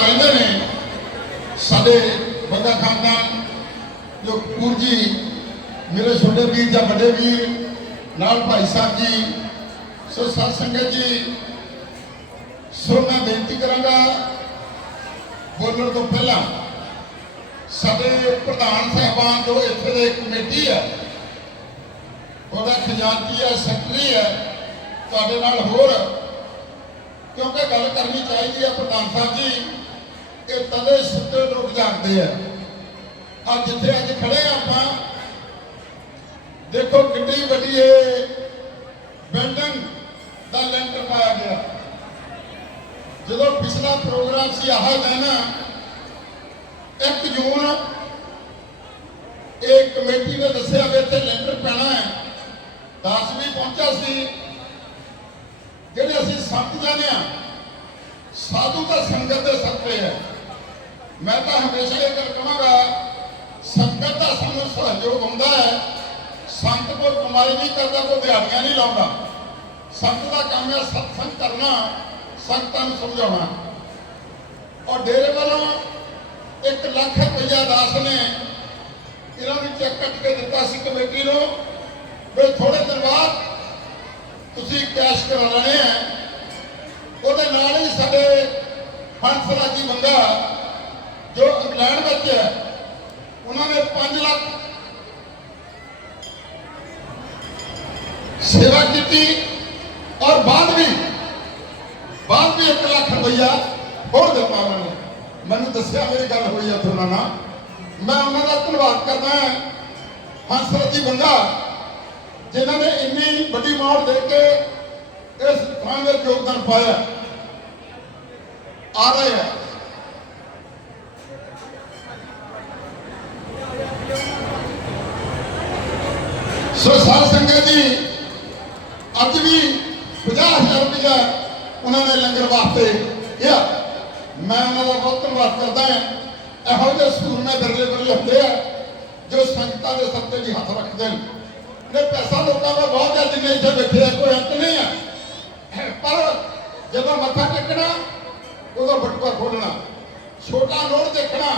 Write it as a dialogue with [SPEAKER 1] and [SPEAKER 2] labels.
[SPEAKER 1] ਰਹਿੰਦੇ ਨੇ, ਸਾਡੇ ਬੰਦਾ ਖਾਨਦਾਨ ਜੋ ਕਪੂਰ ਜੀ, ਮੇਰੇ ਛੋਟੇ ਵੀਰ ਜਾਂ ਵੱਡੇ ਵੀਰ, ਨਾਲ ਭਾਈ ਸਾਹਿਬ ਜੀ, ਸੋ ਸਾਧ ਸੰਗਤ ਜੀ ਸੋ ਮੈਂ ਬੇਨਤੀ ਕਰਾਂਗਾ, ਬੋਲਣ ਤੋਂ ਪਹਿਲਾਂ, ਸਾਡੇ ਪ੍ਰਧਾਨ ਸਾਹਿਬਾਨ ਜੋ ਇੱਥੇ ਦੇ ਕਮੇਟੀ ਹੈ, ਉਹਦਾ ਖਜ਼ਾਨਚੀ ਹੈ, ਸੈਕਟਰੀ ਹੈ, ਤੁਹਾਡੇ ਨਾਲ ਹੋਰ, ਕਿਉਂਕਿ ਗੱਲ ਕਰਨੀ ਚਾਹੀਦੀ ਹੈ ਪ੍ਰਧਾਨ ਸਾਹਿਬ ਜੀ ਇਹ ਤਦੇ ਸੁੱਤੇ ਲੋਕ ਜਾਗਦੇ ਆ। ਅੱਜ ਜਿੱਥੇ ਅੱਜ ਖੜੇ ਆ ਆਪਾਂ, ਦੇਖੋ ਕਿੰਨੀ ਵੱਡੀ ਇਹ ਬਿਲਡਿੰਗ ਦਾ ਲੈਂਟਰ ਪਾਇਆ ਗਿਆ। ਜਦੋਂ ਪਿਛਲਾ ਪ੍ਰੋਗਰਾਮ ਸੀ ਆਹ ਦਿਨ 1 ਜੂਨ ਇਹ ਕਮੇਟੀ ਨੇ ਦੱਸਿਆ ਵੀ ਇੱਥੇ ਲੈਂਟਰ ਪੈਣਾ ਹੈ। ਦਾਸ ਵੀ ਪਹੁੰਚਾ ਸੀ। ਜਿਹੜੇ ਅਸੀਂ ਸੰਤ ਜਾਂਦੇ ਆ, ਸਾਧੂ ਤਾਂ ਸੰਗਤ ਦੇ ਸੱਤੇ ਹੈ ਮੈਂ ਤਾਂ ਹਮੇਸ਼ਾ ਇਹ ਗੱਲ ਕਹਾਂਗਾ, ਸੰਗਤ ਦਾ ਸਾਨੂੰ ਸਹਿਯੋਗ ਹੁੰਦਾ ਹੈ। ਸੰਤ ਕੋਈ ਕਮਾਈ ਨਹੀਂ ਕਰਦਾ, ਕੋਈ ਦਿਹਾੜੀਆਂ ਨਹੀਂ ਲਾਉਂਦਾ। ਸੰਤ ਦਾ ਕੰਮ ਹੈ ਸਤਸੰਗ ਕਰਨਾ, ਸੰਗਤਾਂ ਨੂੰ ਸਮਝਾਉਣਾ। ਔਰ ਡੇਰੇ ਵੱਲੋਂ 1 ਲੱਖ ਰੁਪਈਆ ਦਾਸ ਨੇ ਇਹਨਾਂ ਨੂੰ ਚੈੱਕ ਕੱਟ ਕੇ ਦਿੱਤਾ ਸੀ ਕਮੇਟੀ ਨੂੰ, ਵੀ ਥੋੜੇ ਦਿਨ ਬਾਅਦ ਤੁਸੀਂ ਕੈਸ਼ ਕਰਾ ਲੈਣੇ ਆ। ਉਹਦੇ ਨਾਲ ਹੀ ਸਾਡੇ ਹੰਸਰਾਜੀ ਬੰਦਾ ਜੋ ਇੰਗਲੈਂਡ ਵਿੱਚ ਹੈ, ਉਹਨਾਂ ਨੇ 5 ਲੱਖ ਸੇਵਾ ਕੀਤੀ ਔਰ ਬਾਅਦ ਵੀ ਬਾਅਦ ਵੀ 1 ਲੱਖ ਰੁਪਈਆ ਹੋਰ ਦਿੱਤਾ ਉਹਨਾਂ ਮੈਨੂੰ ਦੱਸਿਆ, ਮੇਰੀ ਗੱਲ ਹੋਈ ਆ ਉੱਥੇ ਉਹਨਾਂ ਨਾਲ ਮੈਂ ਉਹਨਾਂ ਦਾ ਧੰਨਵਾਦ ਕਰਦਾ ਹਾਂ, ਹੰਸਰਾਜੀ ਬੰਗਾ, ਜਿਨ੍ਹਾਂ ਨੇ ਇੰਨੀ ਵੱਡੀ ਮੌਤ ਦੇ ਕੇ ਇਸ ਥਾਂ ਵਿੱਚ ਯੋਗਦਾਨ ਪਾਇਆ। ਆ ਰਹੇ ਹੈ ਸੋ ਸਾਧ ਸੰਗਤ ਜੀ, ਅੱਜ ਵੀ 50000 ਰੁਪਇਆ ਉਹਨਾਂ ਨੇ ਲੰਗਰ ਵਾਸਤੇ ਕਿਹਾ। ਮੈਂ ਉਹਨਾਂ ਦਾ ਬਹੁਤ ਧੰਨਵਾਦ ਕਰਦਾ ਹਾਂ। ਇਹੋ ਜਿਹੇ ਸੂਰਮੇ ਬਿਰਲੇ ਬਿਰਲੇ ਹੁੰਦੇ ਆ, ਜੋ ਸੰਗਤਾਂ ਦੇ ਸੱਤੇ ਜੀ ਹੱਥ ਰੱਖਦੇ ਨੇ। ਨੇ ਪੈਸਾ ਲੋਕਾਂ ਦਾ ਬਹੁਤ ਹੈ, ਜਿੰਨੇ ਇੱਥੇ ਬੈਠੇ ਆ, ਕੋਈ ਅੰਤ ਨਹੀਂ ਆ। ਪਰ ਜਦੋਂ ਮੱਥਾ ਟੇਕਣਾ, ਉਦੋਂ ਬਟੂਆ ਖੋਲਣਾ ਛੋਟਾ ਨੋਟ ਦੇਖਣਾ।